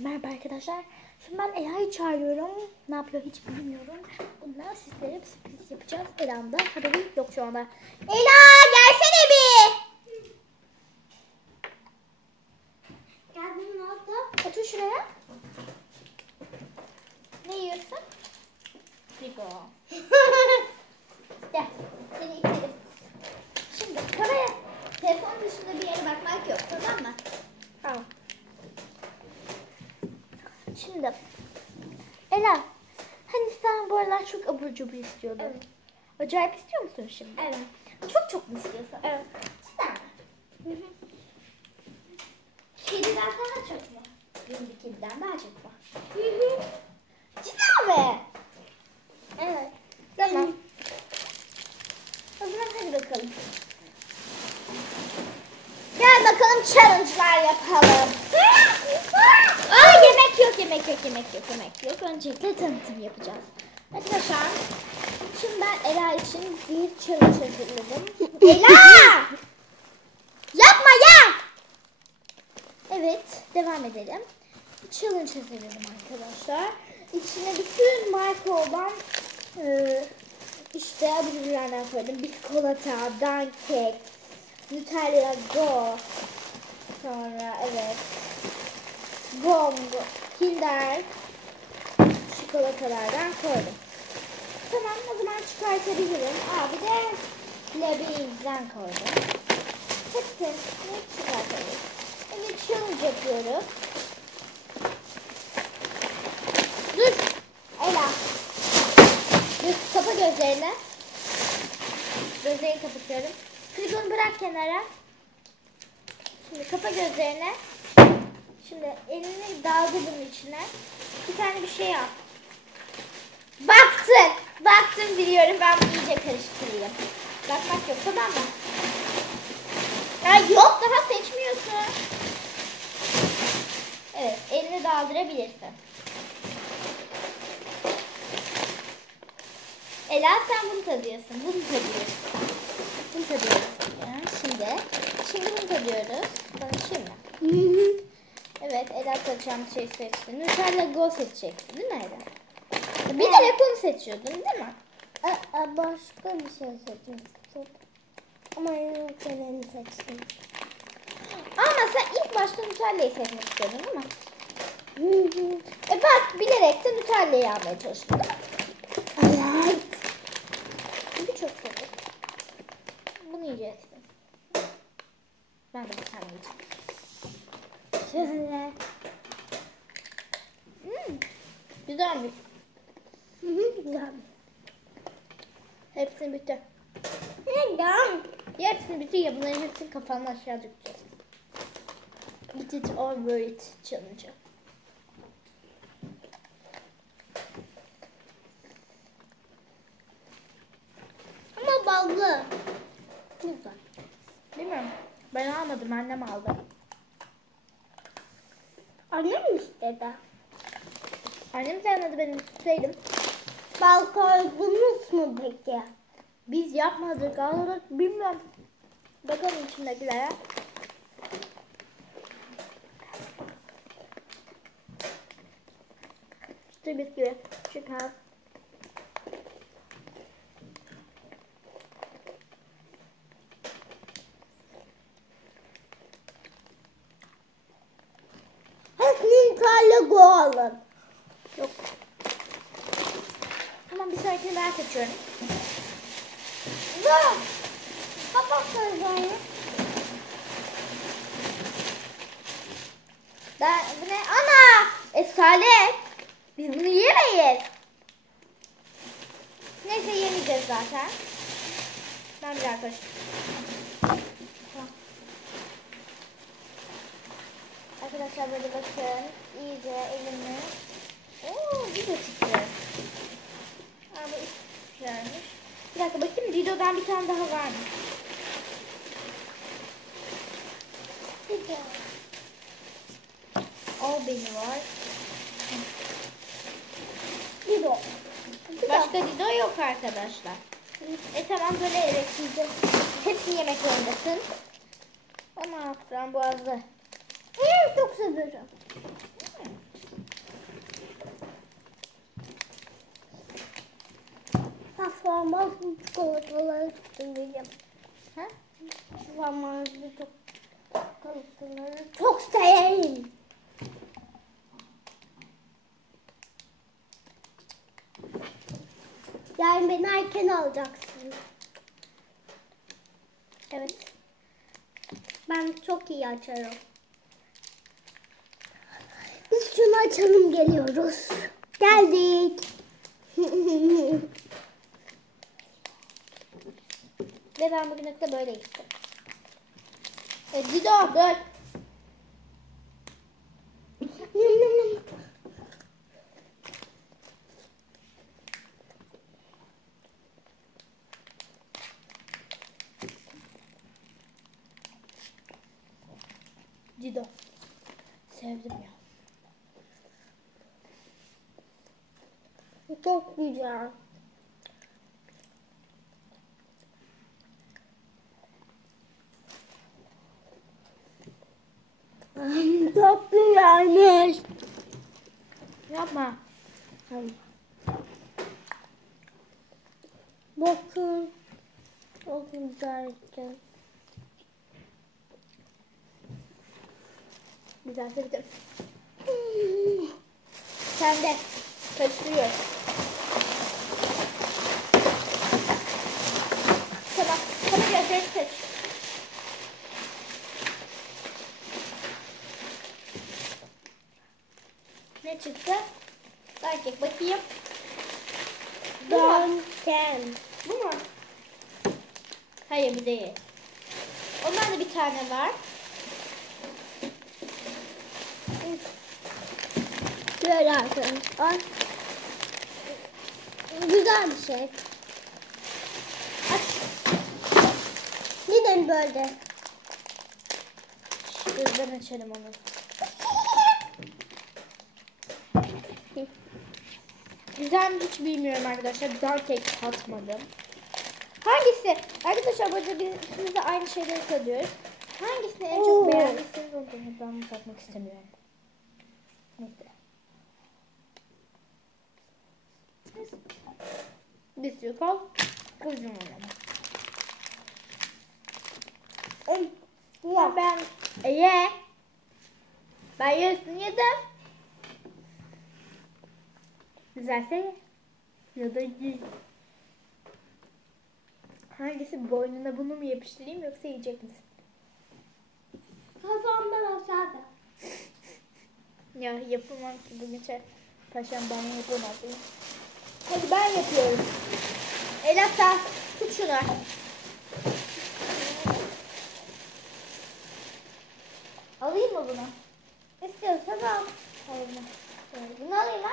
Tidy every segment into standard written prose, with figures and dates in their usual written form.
Merhaba arkadaşlar. Şimdi ben Ela'yı çağırıyorum. Ne yapıyor hiç bilmiyorum. Bundan sizlere bir sürpriz yapacağız. Ela'nın da haberi yok şu anda. Ela gelsene bir. Geldim, ne oldu? Otur şuraya. Ne yiyorsun? Frigo. Gel. Seni itelim. Şimdi paraya telefon dışında bir yere bakmak yok, tamam mı? Tamam. Şimdi Ela, hani sen bu aralar çok abur cubur istiyordun. Evet. Acayip istiyor musun şimdi? Evet. Çok mu istiyorsun? Evet. Cidden mi? Kediden daha çok mu? Benim bir kediden daha çok mu? Hı hı. Cidden mi? Evet. Tamam. O zaman hadi bakalım. Gel bakalım challenge'lar yapalım. Aa, yemek yok. Öncelikle tanıtım yapacağız. Arkadaşlar, şimdi ben Ela için bir challenge hazırladım. Ela! Yapma ya! Evet, devam edelim. Bir challenge hazırladım arkadaşlar. İçine bütün marka olan işte abur-cuburlardan koydum. Biskolata, Dankek, Nutella Go. Sonra evet. Gong, Kinder çikolatalardan koydum. Tamam, o zaman çıkartabilirim. Bir de Labiz'den koydum. Hepsini çıkartalım. Şimdi challenge yapıyoruz. Dur. Ela. Dur, kapa gözlerini. Gözlerini kapatıyorum. Frigonu bırak kenara. Şimdi kapa gözlerini. Şimdi elini daldır bunun içine. Bir tane bir şey al. Baktın biliyorum, ben bunu iyice karıştırayım. Bakmak yok, tamam mı? Ya yok, daha seçmiyorsun. Evet, elini daldırabilirsin. Ela, sen bunu tadıyorsun. Şimdi bunu tadıyoruz. Bana şimdi. Evet, Ela tadacağım şey seçti. Nutella Go seçeceksin değil mi Ela? Bir de Lekonu seçiyordun değil mi? Başka bir şey seçmiştim. Ama yeni seçtim. Ama sen ilk başta Nutella'yı seçmek istiyordun değil mi? Bak, bilerek de Nutella'yı almaya çalıştın değil mi? Evet. Çünkü çok seviyorum. Bunu yiyeceksin. Ben de bir tane yiyeceğim. Şöyle. Güzelmiş. Güzel. Hepsini bitti. Neden? Ya hepsini bitti ya, bunların hepsini kafanın aşağı dökeceğiz. Eat it or wear it challenge. Ama ballı. Güzel. Bilmiyorum. Ben almadım, annem aldı. Annem mi istedi? Annem sevmedi, ben isteseydim. Bal koydunuz mu peki? Biz yapmadık, alarak bilmiyorum. Bakalım içindekilere. İşte bisküvi. Çıkar. Hep Nutella Go alın. Yok. Tamam, bir sonrakini ben seçiyorum. Dur. Kapat gözlerini. Bu ne? Ana! Salih! Biz bunu yemeyiz. Neyse, yemeyeceğiz zaten. Ben bir daha karıştırayım. Arkadaşlar böyle bakın. İyice elimi. Bir de çıktı. Bu güzelmiş. Bir dakika bakayım, Dido'dan bir tane daha var mı? Albeni var. Dido. Başka Dido yok arkadaşlar. Tamam, böyle ekleyeceğiz. Hepsini yemek zorundasın. Ama frambuazlı. Çok seviyorum. Frambuazlı çikolataları seveceğim. Ha? Frambuazlı çikolataları çok severim. Yani beni erken alacaksın. Evet. Ben çok iyi açarım. Biz şunu açalım, geliyoruz. Geldik. Ve ben bugüne kadar böyle içtim. Dido dur. Dido. Sevdim ya. Çok güzel. Çok güzelmiş. Yapma. Bakın. Çok güzel. Güzel sevdim. Sen de karıştırıyoruz. Tamam. Tamam gözleri seç. Ne çıktı? Erkek bakayım. Bu mu? Donken. Bu mu? Hayır bu değil. Ondan da bir tane var. Böyle arkadaşlar. Güzel bir şey. Aç. Neden böyle? Dur ben açarım onu. Güzel mi hiç bilmiyorum arkadaşlar. Daha kek tatmadım. Hangisi? Arkadaşlar burada biz de aynı şeyleri tadıyoruz. Hangisini en Oo. çok beğendiyseniz onu ben bunu tatmak istemiyorum. Neyse. Bir sürü kal. Kuzum onu. Ya Ben ye. Ben yarısını yedim. Güzelse ye. Ya da ye. Hangisi, boynuna bunu mu yapıştırayım yoksa yiyecek misin? kafamdan aşağıda. Ya yapamam ki bugün paşam bana yapamaz. Hadi ben yapıyorum. Ela sen tut şunu. Alayım mı bunu? İstiyorsan al. Alma. Bunu alayım ha.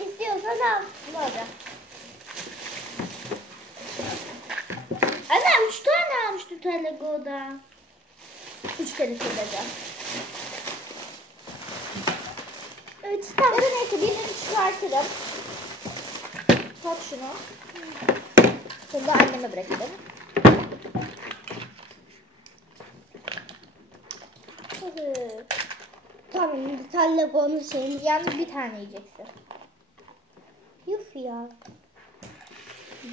İstiyorsan al. Bunu alacağım. Anne 3 tane almıştım Telego'da. 3 kere söyleyeceğim. Evet, tamam. Ya da neyse birini çıkartırım. Tut şunu. Bunu da anneme bırakırım. Tamam, sen Lego'nun şeyini. Yalnız bir tane yiyeceksin. Yuf ya.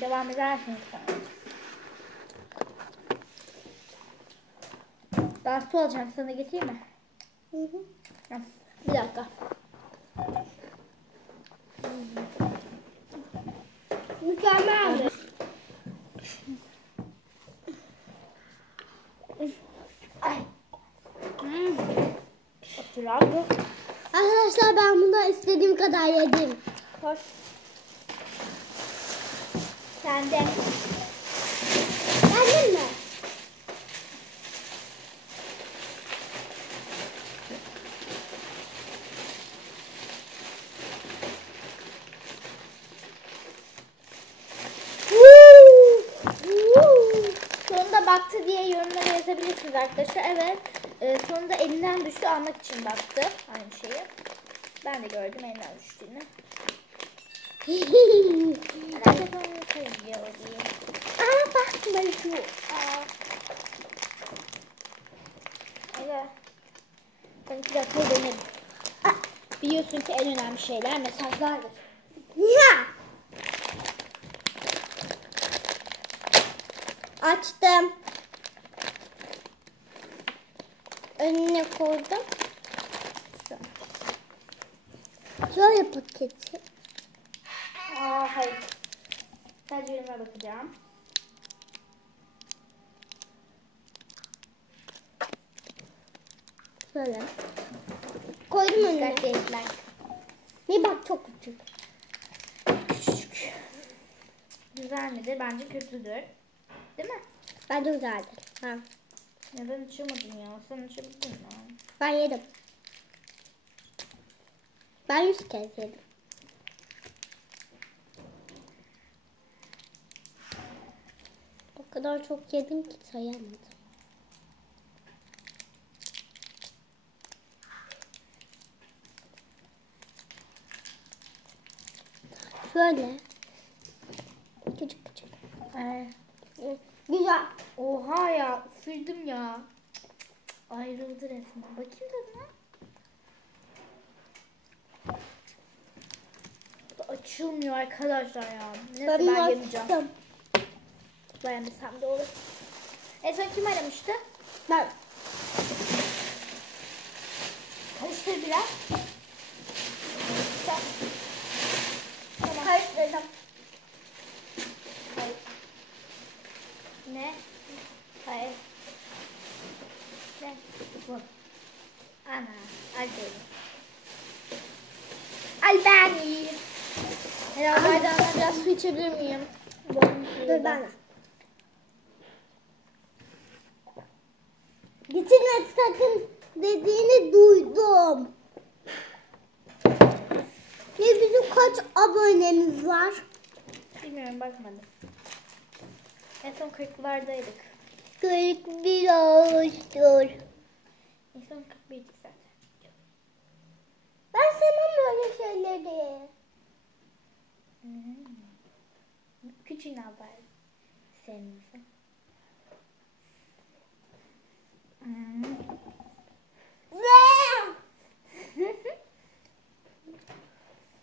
Devam edersin lütfen. Daha su alacağım, sana getireyim mi? Hı hı. Al, bir dakika. Mükemmel. Ay. Otur abi. Arkadaşlar ben bunu istediğim kadar yedim. Koş. Sen de. Beğendin mi? Sonunda baktı diye yorumlara yazabilirsiniz arkadaşlar. Evet. Sonunda elinden düştü, almak için baktı. Aynı şeyi. Ben de gördüm elinden düştüğünü. Herhalde onu seviyor diye. Aa bak şu. Evet. Ben 2 dakika denerim. Biliyorsun ki en önemli şeyler mesajlardır. Ya. Açtım. Önüne koydum. Şöyle paketi. Hayır. Sadece ürüne bakacağım. Şöyle. Koydum önüne. Dislike. Bir bak çok küçük. Küçük. Güzel midir? Bence kötüdür. Değil mi? Bence güzeldir. Ha. Neden açamadın ya? Sen açabildin mi? Ben yedim. Ben 100 kez yedim. O kadar çok yedim ki sayamadım. Şöyle. Küçük küçük. Güzel. Oha ya. Isırdım ya. Ayrıldı resmen. Bakayım tadına. Açılmıyor arkadaşlar ya. Neyse ben yemeyeceğim. açtım. Beğenmesem de olur. En son kim aramıştı? Ben. Karıştır biraz. Tamam. Karıştırdım. Hayır. Ne? Hayır. Ne? Bu. Ana. Al böyle. Al ben yiyeyim. Herhalde bardağından biraz su içebilir miyim? Dur ben. Bitirme sakın dediğini duydum. Ve bizim kaç abonemiz var? Bilmiyorum bakmadım. En son 40'lardaydık. 41 olmuştur. En son 41'dik zaten. Ben sevmem böyle şeyleri. Küçüğünü al bari. Sevmiyorsan.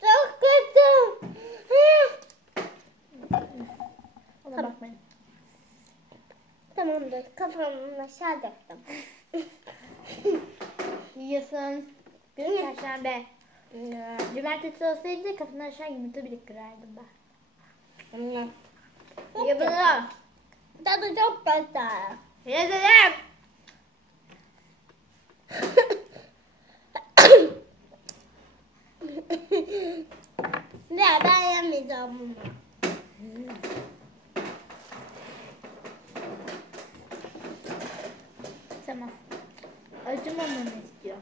Çok kötü. Ona bakmayın. Tamamdır. Kafamı aşağı döktüm. Yiyorsun. Gün Perşembe. Cumartesi olsaydı kafanı aşağı yumurta bile kırardım ben. Ye bunu. Tadı çok kötü. Ye dedim. Ne ben yemeyeceğim bunu. Tamam. Acımamamı istiyor.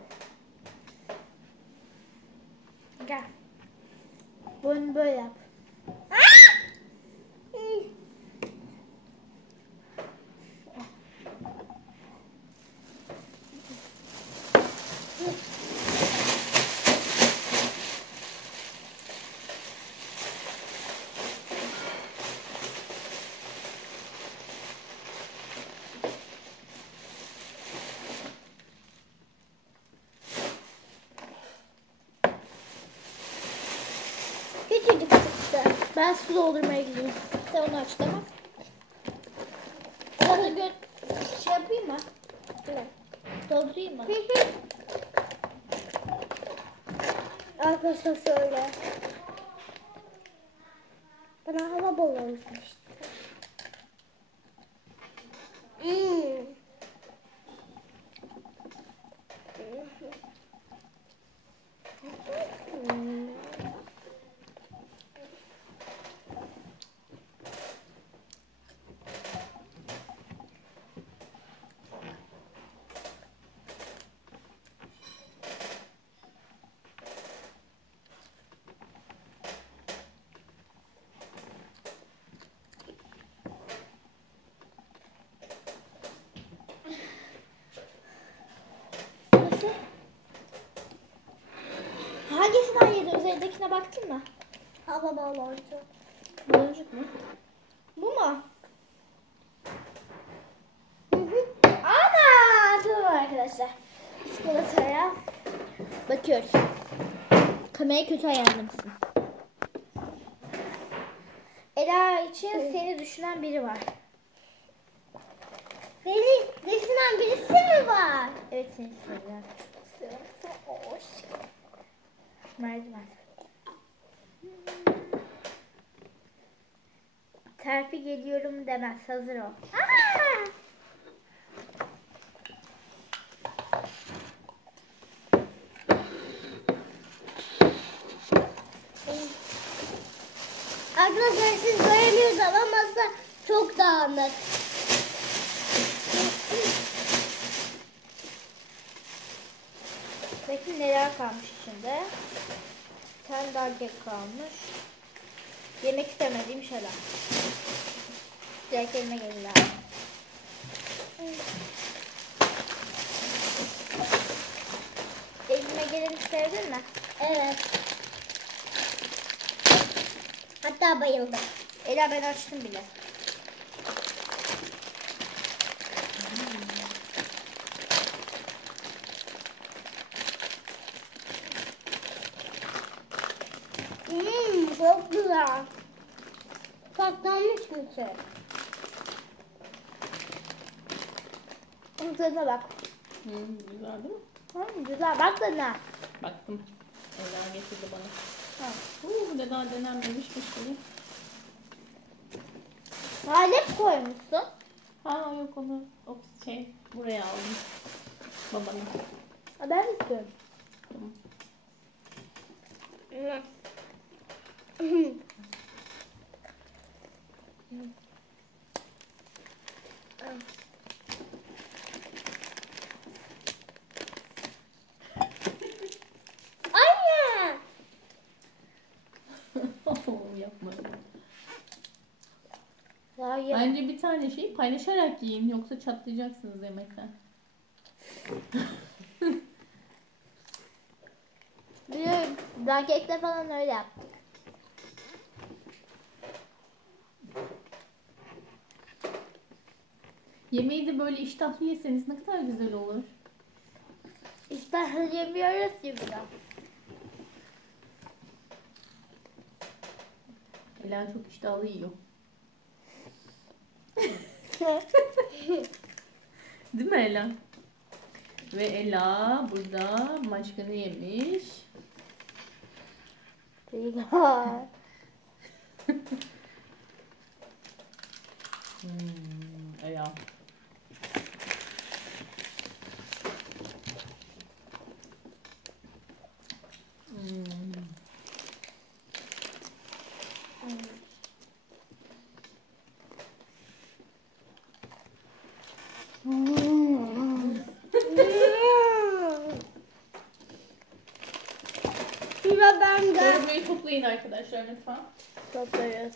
Gel. Bunu böyle yap. Küçücük çıktı. Ben su doldurmaya gideyim. Sen onu aç tamam. Sana şey yapayım mı? Ne? Doldurayım mı? Arkadaşlar şöyle. Bana hava balonu işte. Nasıl? Hangisinden yedin? Üzerindekine baktın mı? Hava baloncu. Boncuk mu? Bu mu? Ana! Tamam arkadaşlar. Çikolataya bakıyoruz. Kamerayı kötü ayarlamışsın. Ela için seni düşünen biri var. Beni düşünen birisi mi var? Evet seni seviyorum. Çok seviyorum. Hoş. Merdiven. Terfi geliyorum demez. Hazır ol. Aa! Arkadaşlar siz göremiyorsunuz ama masa çok dağınık. Bakın neler kalmış içinde. Bir tane daha kek kalmış. Yemek istemediğim şeyler. Direkt elime gelirler. Elime geleni sevdin mi? Evet. Hatta bayıldım. Ela ben açtım bile. Çok güzel. Patlamış mısır. Bunun tadına bak. Güzel değil mi? Güzel bak tadına. Baktım. Ela getirdi bana. Ha. Bu da daha denenmemişmiş gibi. Salep koymuşsun. Ha yok onu o buraya aldım. Babana. Ha, ben istiyorum. Tamam. Anne. Yapmadım. Daha ye. Bence bir tane şey paylaşarak yiyin yoksa çatlayacaksınız yemekten. Biliyorum. Daha kekte falan öyle yaptık. Yemeği de böyle iştahlı yeseniz ne kadar güzel olur. İşte yemiyoruz ki biraz. Ela çok iştahlı yiyor. Değil mi Ela? Ve Ela burada maçkanı yemiş. Güzel. Ela. Sıra bende. Çorbayı toplayın arkadaşlar lütfen. Toplarız.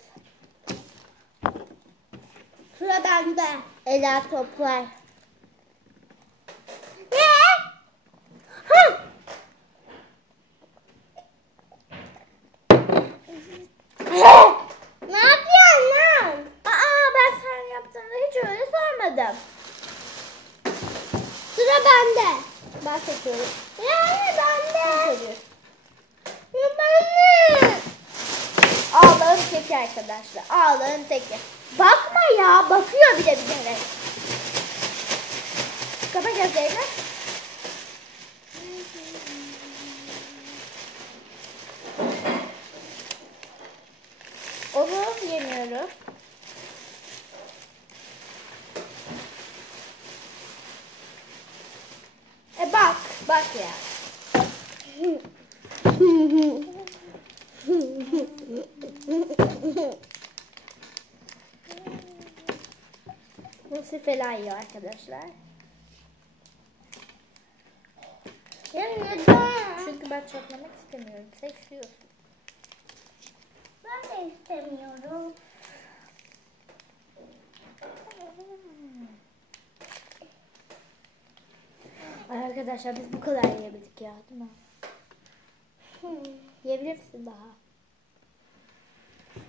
Sıra bende. Ela toplar. Ne? Ha! Ne yapıyorsun lan? Aa ben sen yaptığında hiç öyle sormadım. Sıra bende. Ben seçiyorum. Yani bende. Seçiyorum. Ya bende. Ağlağın teki arkadaşlar. Ağlağın teki. Bakma ya. Bakıyor bile bilerek. Kapa gözlerini. Onu yemiyorum. Bak. Bak ya. Mısır falan yiyor arkadaşlar. Ya neden? Çünkü ben çatlamak istemiyorum. Sen istiyorsun. Ben de istemiyorum. Ay arkadaşlar biz bu kadar yiyebildik ya değil mi? Yiyebilir misin daha?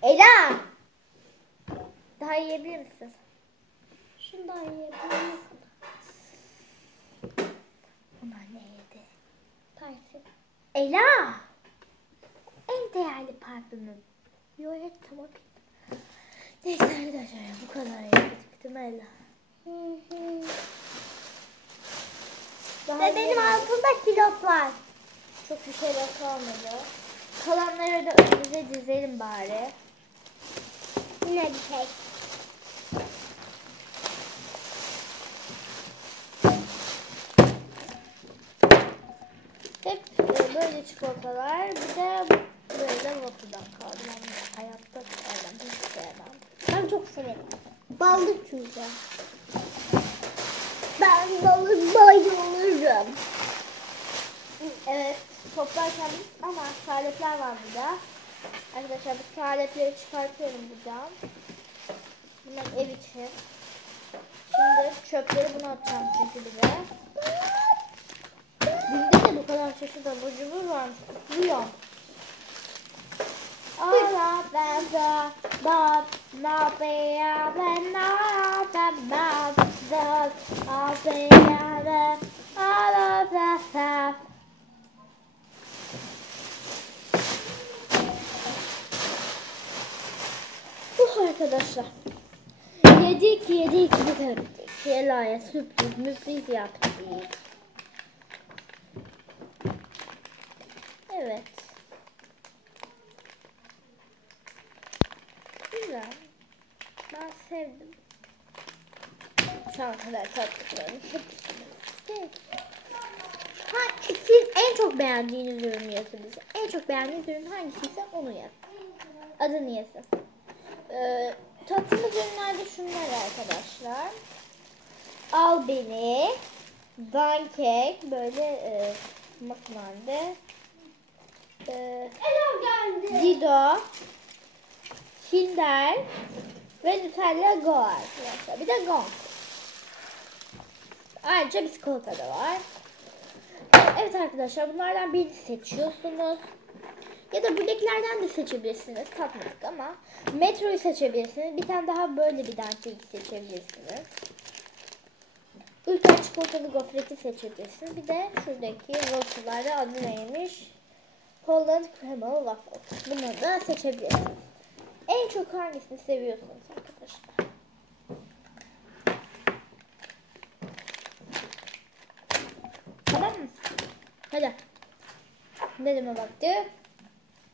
Ela! Daha yiyebilir misin? Şundan yiyebilirim. Bunlar ne yedi? Parfüm. Ela! En değerli parfümüm. Yo evet tamam. Neyse arkadaşlar bu kadar yedik değil mi Ela? Daha Ve benim yemedik. altımda kilot var. Çok bir şeyler kalmadı. Kalanları da önümüze dizelim bari. Yine bir şey. Hep böyle çikolatalar. Bir de böyle waffle'dan kaldı. Ben bunu hayatta sevmem. Hiç sevmem. Ben çok severim. Ballı çünkü. Ben balı bayılırım. Evet. Toplarken ama salepler var burada. Arkadaşlar bu salepleri çıkartıyorum buradan. Bunlar ev için. Şimdi çöpleri buna atacağım çünkü bize. Bizde de bu kadar çeşit abur cubur varmış. Kutluyor. Ara ben de bab na be ya ben na ben bab da a be ya ben ara da sa. Arkadaşlar. Yedik bitirdik. Şelaya sürpriz yaptık. Evet. Güzel. Ben sevdim. Şu ana kadar tatlıklarım hepsini sevdim. Siz en çok beğendiğiniz ürünü yazın bize. En çok beğendiğiniz ürün hangisiyse onu yazın. Adını yazın. Tatlımız ürünlerde şunlar arkadaşlar. Al beni. Dankek. Böyle makinelde. Dido. Kinder. Ve Nutella Go arkadaşlar. Bir de Gong. Ayrıca biskolata da var. Evet arkadaşlar bunlardan birini seçiyorsunuz. Ya da bileklerden de seçebilirsiniz. Tatmadık ama. Metroyu seçebilirsiniz. Bir tane daha böyle bir dankek seçebilirsiniz. Ülker çikolatalı gofreti seçebilirsiniz. Bir de şuradaki waffle'larda adı neymiş? Holland Crumble Waffle. Bunları da seçebilirsiniz. En çok hangisini seviyorsunuz arkadaşlar? Tamam mı? Hadi. Ne deme vakti?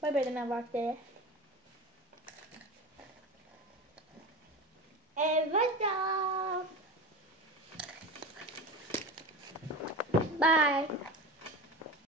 Bay bay deme vakti. Evet. Bye.